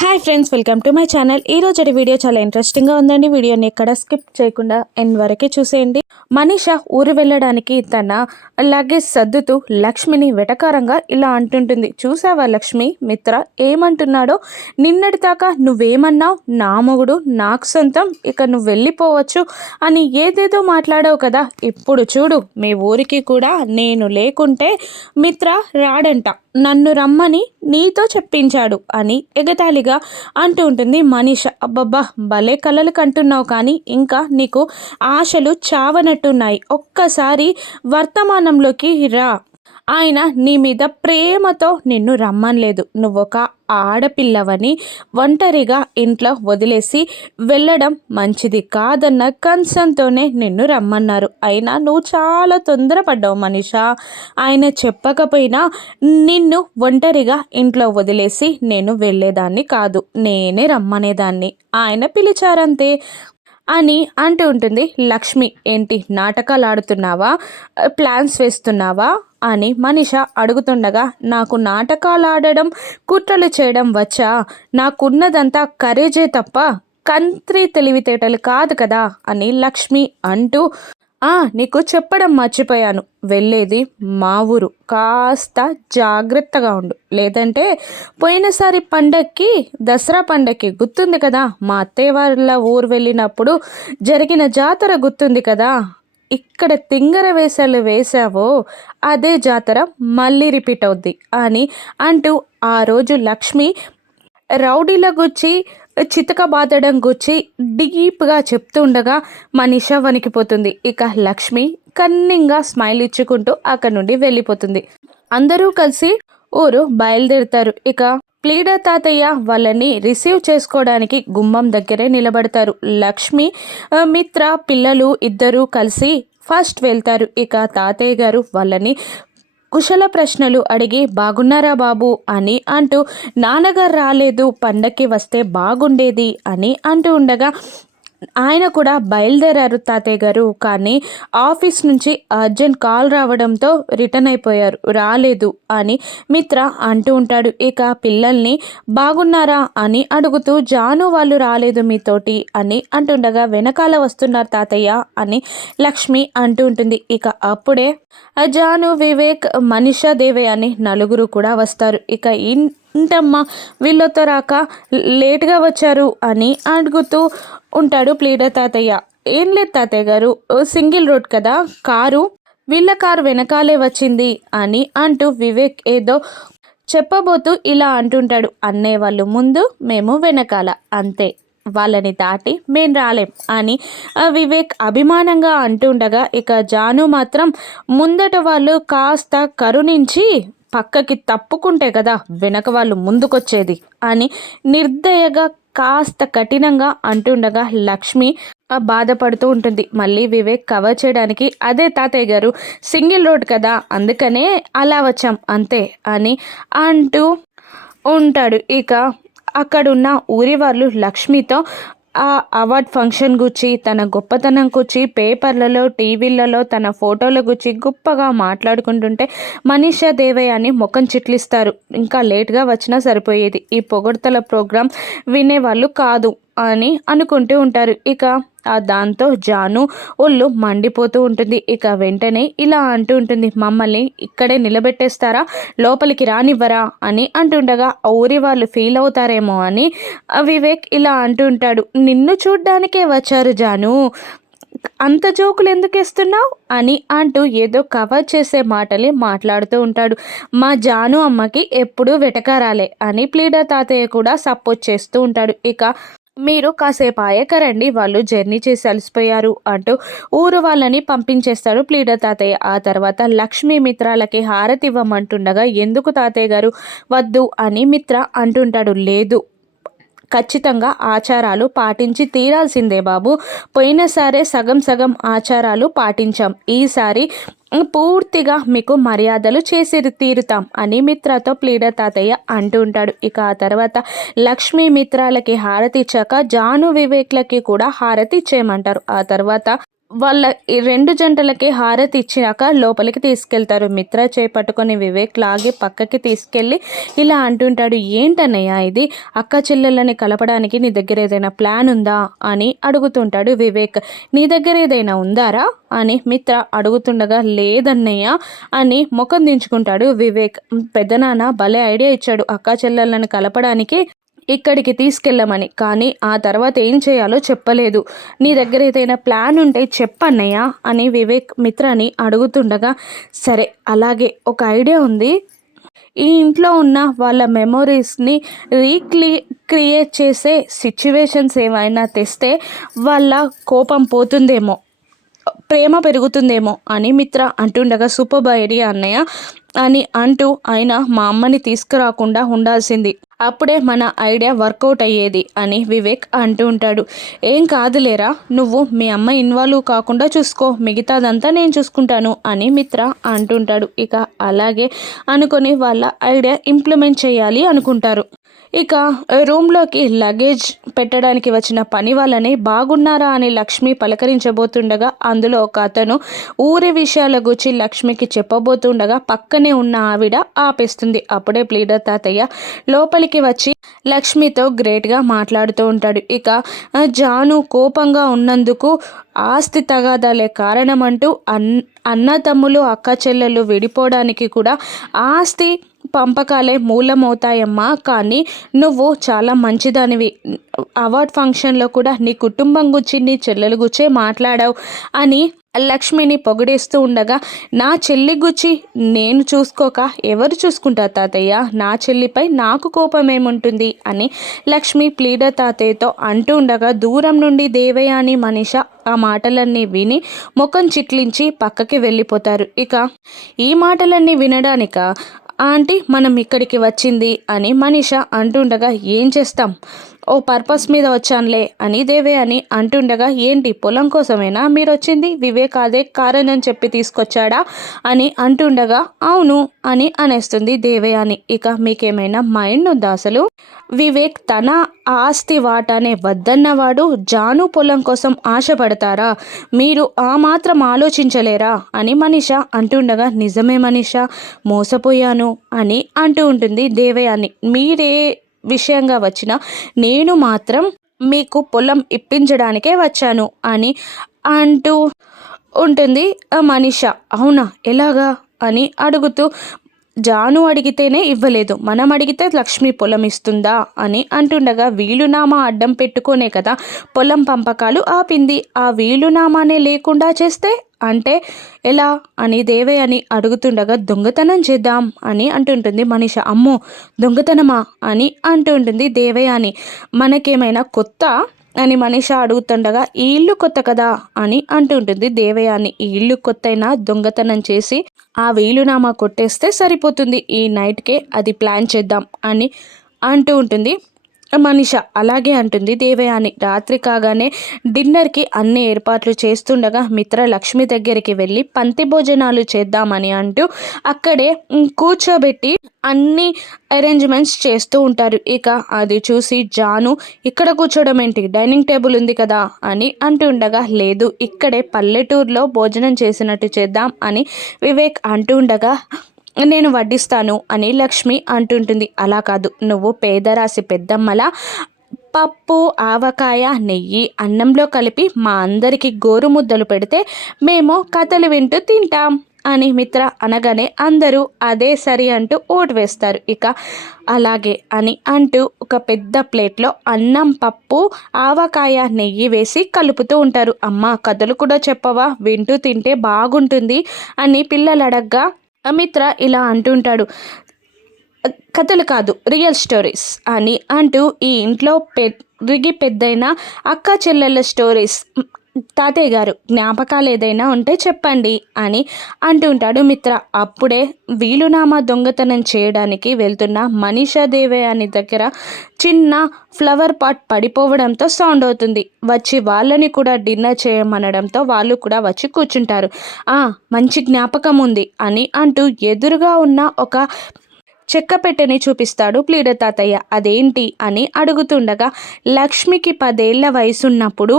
Hi friends, welcome to my channel. ఈ రోజు video చాలా ఇంట్రెస్టింగ్గా ఉందండి. వీడియోని ఎక్కడ స్కిప్ చేయకుండా ఎండ్ వరకు చూసేయండి. మనీష ఊరు వెళ్ళడానికి తన లగేజ్ సర్దుతూ లక్ష్మిని వెటకారంగా ఇలా అంటుంటుంది. చూసావా లక్ష్మి, మిత్ర ఏమంటున్నాడో? నిన్నటిదాకా నువ్వేమన్నావు? నా మొగుడు నాకు సొంతం, ఇక నువ్వు వెళ్ళిపోవచ్చు అని ఏదేదో మాట్లాడావు కదా. ఇప్పుడు చూడు, మీ ఊరికి కూడా నేను లేకుంటే మిత్ర రాడంట, నన్ను రమ్మని నీతో చెప్పించాడు అని ఎగతాళిగా అంటూ ఉంటుంది మనీష. అబ్బబ్బా, భలే కలలు కంటున్నావు, కానీ ఇంకా నీకు ఆశలు చావనట్టున్నాయి. ఒక్కసారి వర్తమానంలోకి రా. ఆయన నీ మీద ప్రేమతో నిన్ను రమ్మనలేదు. నువ్వొక ఆడపిల్లవని ఒంటరిగా ఇంట్లో వదిలేసి వెళ్ళడం మంచిది కాదన్న కన్సర్న్తోనే నిన్ను రమ్మన్నారు. అయినా నువ్వు చాలా తొందరపడ్డావు మనీషా. ఆయన చెప్పకపోయినా నిన్ను ఒంటరిగా ఇంట్లో వదిలేసి నేను వెళ్ళేదాన్ని కాదు, నేనే రమ్మనేదాన్ని. ఆయన పిలిచారంతే అని అంటూ ఉంటుంది లక్ష్మి. ఏంటి నాటకాలు ఆడుతున్నావా, ప్లాన్స్ వేస్తున్నావా అని మనీష అడుగుతుండగా, నాకు నాటకాలు ఆడడం కుట్రలు చేయడం వచ్చా? నాకున్నదంతా కరేజే తప్ప కంత్రి తెలివితేటలు కాదు కదా అని లక్ష్మి అంటూ, నీకు చెప్పడం మర్చిపోయాను, వెళ్ళేది మా ఊరు, కాస్త జాగ్రత్తగా ఉండు, లేదంటే పోయినసారి పండక్కి, దసరా పండక్కి గుర్తుంది కదా, మా అత్తయ్య వాళ్ళ ఊరు వెళ్ళినప్పుడు జరిగిన జాతర గుర్తుంది కదా, ఇక్కడ తింగర వేషాలు వేశావో అదే జాతర మళ్ళీ రిపీట్ అవుద్ది అని అంటూ ఆ రోజు లక్ష్మి రౌడీల గుచ్చి చితక బాధడం గుచ్చి డీప్గా చెప్తూ ఉండగా మనీష వణికిపోతుంది. ఇక లక్ష్మి కన్నింగా స్మైల్ ఇచ్చుకుంటూ అక్కడి నుండి వెళ్ళిపోతుంది. అందరూ కలిసి ఊరు బయలుదేరుతారు. ఇక ప్లీడర్ తాతయ్య వాళ్ళని రిసీవ్ చేసుకోవడానికి గుమ్మం దగ్గరే నిలబడతారు. లక్ష్మి, మిత్ర పిల్లలు ఇద్దరూ కలిసి ఫస్ట్ వెళ్తారు. ఇక తాతయ్య గారు వాళ్ళని కుశల ప్రశ్నలు అడిగి, బాగున్నారా బాబు అని అంటూ, నాన్నగారు రాలేదు, పండక్కి వస్తే బాగుండేది అని అంటూ ఉండగా, ఆయన కూడా బయలుదేరారు తాతయ్య గారు, కానీ ఆఫీస్ నుంచి అర్జెంట్ కాల్ రావడంతో రిటర్న్ అయిపోయారు, రాలేదు అని మిత్ర అంటూ ఉంటాడు. ఇక పిల్లల్ని బాగున్నారా అని అడుగుతూ, జాను వాళ్ళు రాలేదు మీతోటి అని అంటుండగా, వెనకాల వస్తున్నారు తాతయ్య అని లక్ష్మి అంటూ ఉంటుంది. ఇక అప్పుడే జాను, వివేక్, మనీషా దేవి అని నలుగురు కూడా వస్తారు. ఇక ఏంటమ్మా వీళ్ళతో రాక లేట్గా వచ్చారు అని అడుగుతూ ఉంటాడు ప్లీడర్ తాతయ్య. ఏం లేదు తాతయ్య గారు, సింగిల్ రోడ్ కదా కారు, వీళ్ళ కారు వెనకాలే వచ్చింది అని అంటూ వివేక్ ఏదో చెప్పబోతూ ఇలా అంటుంటాడు. అన్నయ్య వాళ్ళు ముందు, మేము వెనకాల, అంతే, వాళ్ళని దాటి మేం రాలేం అని వివేక్ అభిమానంగా అంటుండగా, ఇక జాను మాత్రం ముందట వాళ్ళు కాస్త కరుణించి పక్కకి తప్పుకుంటే కదా వెనక వాళ్ళు ముందుకొచ్చేది అని నిర్దయగా కాస్త కఠినంగా అంటుండగా లక్ష్మి బాధపడుతూ ఉంటుంది. మళ్ళీ వివేక్ కవర్ చేయడానికి, అదే తాతయ్య గారు, సింగిల్ రోడ్ కదా అందుకనే అలా వచ్చాం అంతే అని అంటూ ఉంటాడు. ఇక అక్కడున్న ఊరి వాళ్ళు లక్ష్మితో ఆ అవార్డ్ ఫంక్షన్ గురించి, తన గొప్పతనం గురించి పేపర్లలో, టీవీలలో తన ఫోటోల గురించి గొప్పగా మాట్లాడుకుంటుంటే మనీషా దేవయ్య అని ముఖం చిట్లిస్తారు. ఇంకా లేట్గా వచ్చినా సరిపోయేది, ఈ పొగడ్తల ప్రోగ్రాం వినేవాళ్ళు కాదు అని అనుకుంటూ ఉంటారు. ఇక దాంతో జాను ఒళ్ళు మండిపోతూ ఉంటుంది. ఇక వెంటనే ఇలా అంటూ ఉంటుంది, మమ్మల్ని ఇక్కడే నిలబెట్టేస్తారా, లోపలికి రానివ్వరా అని అంటుండగా, ఊరి వాళ్ళు ఫీల్ అవుతారేమో అని వివేక్ ఇలా అంటూ ఉంటాడు. నిన్ను చూడ్డానికే వచ్చారు జాను, అంత జోకులు ఎందుకు వేస్తున్నావు అని అంటూ ఏదో కవర్ చేసే మాటలు మాట్లాడుతూ ఉంటాడు. మా జాను అమ్మకి ఎప్పుడూ వెటకారాలే అని ప్లీడర్ తాతయ్య కూడా సపోర్ట్ చేస్తూ ఉంటాడు. ఇక మీరు కాసేపు ఆయకరండి, వాళ్ళు జర్నీ చేసి అలసిపోయారు అంటూ ఊరు వాళ్ళని పంపించేస్తాడు ప్లీడర్ తాతయ్య. ఆ తర్వాత లక్ష్మీ మిత్రాలకి హారతి ఇవ్వమంటుండగా, ఎందుకు తాతయ్య గారు, వద్దు అని మిత్ర అంటుంటాడు. లేదు, ఖచ్చితంగా ఆచారాలు పాటించి తీరాల్సిందే బాబు, పోయినసారే సగం సగం ఆచారాలు పాటించాం, ఈసారి పూర్తిగా మీకు మర్యాదలు చేసి తీరుతాం అని మిత్రతో ప్లీడర్ తాతయ్య అంటూ ఉంటాడు. ఇక ఆ తర్వాత లక్ష్మీ మిత్రాలకి హారతి ఇచ్చాక జాను, వివేక్లకి కూడా హారతి ఇచ్చేయమంటారు. ఆ తర్వాత వాళ్ళ ఈ 2 జంటలకి హారతి ఇచ్చినాక లోపలికి తీసుకెళ్తారు. మిత్ర చేయి పట్టుకొని వివేక్ లాగి పక్కకి తీసుకెళ్ళి ఇలా అంటుంటాడు, ఏంటన్నయ్య ఇది? అక్క చెల్లెళ్ళని కలపడానికి నీ దగ్గర ఏదైనా ప్లాన్ ఉందా అని అడుగుతుంటాడు వివేక్. నీ దగ్గర ఏదైనా ఉందారా అని మిత్ర అడుగుతుండగా, లేదన్నయ్య అని ముఖం దించుకుంటాడు వివేక్. పెద్దనాన్న భలే ఐడియా ఇచ్చాడు అక్క చెల్లెళ్ళని కలపడానికి ఇక్కడికి తీసుకెళ్ళమని, కానీ ఆ తర్వాత ఏం చేయాలో చెప్పలేదు. నీ దగ్గర ఏదైనా ప్లాన్ ఉంటే చెప్పన్నయ్య అని వివేక్ మిత్రాని అడుగుతుండగా, సరే అలాగే ఒక ఐడియా ఉంది. ఈ ఇంట్లో ఉన్న వాళ్ళ మెమొరీస్ని క్రియేట్ చేసే సిచ్యువేషన్స్ ఏమైనా తెస్తే వాళ్ళ కోపం పోతుందేమో, ప్రేమ పెరుగుతుందేమో అని మిత్ర అంటుండగా, సూపర్ ఐడియా అన్నయ్య అని అంటూ, ఆయన మా అమ్మని తీసుకురాకుండా ఉండాల్సింది, అప్పుడే మన ఐడియా వర్కౌట్ అయ్యేది అని వివేక్ అంటూ ఉంటాడు. ఏం కాదులేరా, నువ్వు మీ అమ్మ ఇన్వాల్వ్ కాకుండా చూసుకో, మిగతాదంతా నేను చూసుకుంటాను అని మిత్ర అంటుంటాడు. ఇక అలాగే అనుకొని వాళ్ళ ఐడియా ఇంప్లిమెంట్ చేయాలి అనుకుంటారు. ఇక రూమ్లోకి లగేజ్ పెట్టడానికి వచ్చిన పని వాళ్ళని బాగున్నారా అని లక్ష్మి పలకరించబోతుండగా, అందులో ఒక అతను ఊరి విషయాల గురించి లక్ష్మికి చెప్పబోతుండగా పక్కనే ఉన్న ఆవిడ ఆపేస్తుంది. అప్పుడే ప్లీడర్ తాతయ్య లోపలికి వచ్చి లక్ష్మితో గ్రేట్గా మాట్లాడుతూ ఉంటాడు. ఇక జాను కోపంగా ఉన్నందుకు ఆస్తి తగాదాలే కారణమంటూ అన్న తమ్ములు అక్క చెల్లెలు విడిపోవడానికి కూడా ఆస్తి పంపకాలే మూలమవుతాయమ్మా, కానీ నువ్వు చాలా మంచిదానివి, అవార్డ్ ఫంక్షన్లో కూడా నీ కుటుంబం గురించి నీ చెల్లెల గురించే మాట్లాడావు అని లక్ష్మిని పొగిడేస్తూ ఉండగా, నా చెల్లి గుచ్చి నేను చూసుకోక ఎవరు చూసుకుంటారు తాతయ్య, నా చెల్లిపై నాకు కోపం ఏముంటుంది అని లక్ష్మి ప్లీడర్ తాతయ్యతో అంటూ ఉండగా, దూరం నుండి దేవయాని మనీష ఆ మాటలన్నీ విని ముఖం చిట్లించి పక్కకి వెళ్ళిపోతారు. ఇక ఈ మాటలన్నీ వినడానిక ఆంటీ మనం ఇక్కడికి వచ్చింది అని మనీష అంటుండగా, ఏం చేస్తాం, ఓ పర్పస్ మీద వచ్చానులే అని దేవయాని అంటుండగా, ఏంటి పొలం కోసమేనా మీరు వచ్చింది? వివేక్ అదే కారణం చెప్పి తీసుకొచ్చాడా అని అంటుండగా, అవును అని అనేస్తుంది దేవయాని. ఇక మీకేమైనా మైండ్ ఉందా అసలు? వివేక్ తన ఆస్తి వాటానే వద్దన్నవాడు జాను పొలం కోసం ఆశపడతారా? మీరు ఆ మాత్రం ఆలోచించలేరా అని మనీష అంటుండగా, నిజమే మనీష, మోసపోయాను అని అంటూ ఉంటుంది దేవయాని. మీరే విషయంగా వచ్చిన నేను మాత్రం మీకు పొలం ఇప్పించడానికే వచ్చాను అని అంటూ ఉంటుంది మనీష. అవునా, ఎలాగా అని అడుగుతూ, జాను అడిగితేనే ఇవ్వలేదు, మనం అడిగితే లక్ష్మి పొలం ఇస్తుందా అని అంటుండగా, వీలునామా అడ్డం పెట్టుకునే కదా పొలం పంపకాలు ఆపింది, ఆ వీలునామానే లేకుండా చేస్తే అంటే ఎలా అని దేవయాని అడుగుతుండగా, దొంగతనం చేద్దాం అని అంటుంటుంది మనీష. అమ్మో, దొంగతనమా అని అంటుంటుంది దేవయాని. మనకేమైనా కొత్త అని మనీష అడుగుతుండగా, ఈ ఇల్లు కొత్త కదా అని అంటుంటుంది దేవయాని. ఈ ఇల్లు కొత్తైనా దొంగతనం చేసి ఆ వీలునామా కొట్టేస్తే సరిపోతుంది, ఈ నైట్కే అది ప్లాన్ చేద్దాం అని అంటూ ఉంటుంది మనీష. అలాగే అంటుంది దేవయాని. రాత్రి కాగానే డిన్నర్కి అన్ని ఏర్పాట్లు చేస్తుండగా మిత్ర లక్ష్మి దగ్గరికి వెళ్ళి పంతి భోజనాలు చేద్దామని అంటూ అక్కడే కూర్చోబెట్టి అన్ని అరేంజ్మెంట్స్ చేస్తూ ఉంటారు. ఇక అది చూసి జాను, ఇక్కడ కూర్చోవడం ఏంటి, డైనింగ్ టేబుల్ ఉంది కదా అని అంటుండగా, లేదు ఇక్కడే పల్లెటూరులో భోజనం చేసినట్టు చేద్దాం అని వివేక్ అంటూ ఉండగా, నేను వడ్డిస్తాను అని లక్ష్మి అంటుంటుంది. అలా కాదు, నువ్వు పేదరాశి పెద్దమ్మలా పప్పు ఆవకాయ నెయ్యి అన్నంలో కలిపి మా అందరికీ గోరుముద్దలు పెడితే మేము కథలు వింటూ తింటాం అని మిత్ర అనగానే అందరూ అదే సరి అంటూ ఓటు వేస్తారు. ఇక అలాగే అని అంటూ ఒక పెద్ద ప్లేట్లో అన్నం పప్పు ఆవకాయ నెయ్యి వేసి కలుపుతూ ఉంటారు. అమ్మ కథలు కూడా చెప్పవా, వింటూ తింటే బాగుంటుంది అని పిల్లలు అడగ్గా మిత్ర ఇలా అంటుంటాడు, కథలు కాదు రియల్ స్టోరీస్ అని అంటూ, ఈ ఇంట్లో పెద్దయిన అక్క చెల్లెళ్ళ స్టోరీస్, తాతయ్య గారు జ్ఞాపకాలు ఏదైనా ఉంటే చెప్పండి అని అంటుంటాడు మిత్ర. అప్పుడే వీలునామా దొంగతనం చేయడానికి వెళ్తున్న మనీషా దేవయాని దగ్గర చిన్న ఫ్లవర్ పాట్ పడిపోవడంతో సౌండ్ అవుతుంది. వచ్చి వాళ్ళని కూడా డిన్నర్ చేయమనడంతో వాళ్ళు కూడా వచ్చి కూర్చుంటారు. మంచి జ్ఞాపకం ఉంది అని అంటూ ఎదురుగా ఉన్న ఒక చెక్క పెట్టెని చూపిస్తాడు ప్లీడర్ తాతయ్య. అదేంటి అని అడుగుతుండగా, లక్ష్మికి 10 ఏళ్ల వయసున్నప్పుడు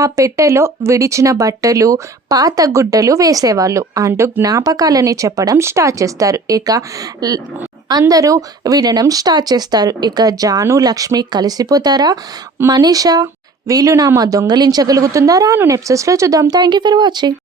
ఆ పెట్టెలో విడిచిన బట్టలు, పాత గుడ్డలు వేసేవాళ్ళు అంటూ జ్ఞాపకాలని చెప్పడం స్టార్ట్ చేస్తారు. ఇక అందరూ వినడం స్టార్ట్ చేస్తారు. ఇక జాను లక్ష్మి కలిసిపోతారా? మనీషా వీలునామా దొంగలించగలుగుతుందా? రాను ఎపిసోడ్స్లో చూద్దాం. Thank you for watching.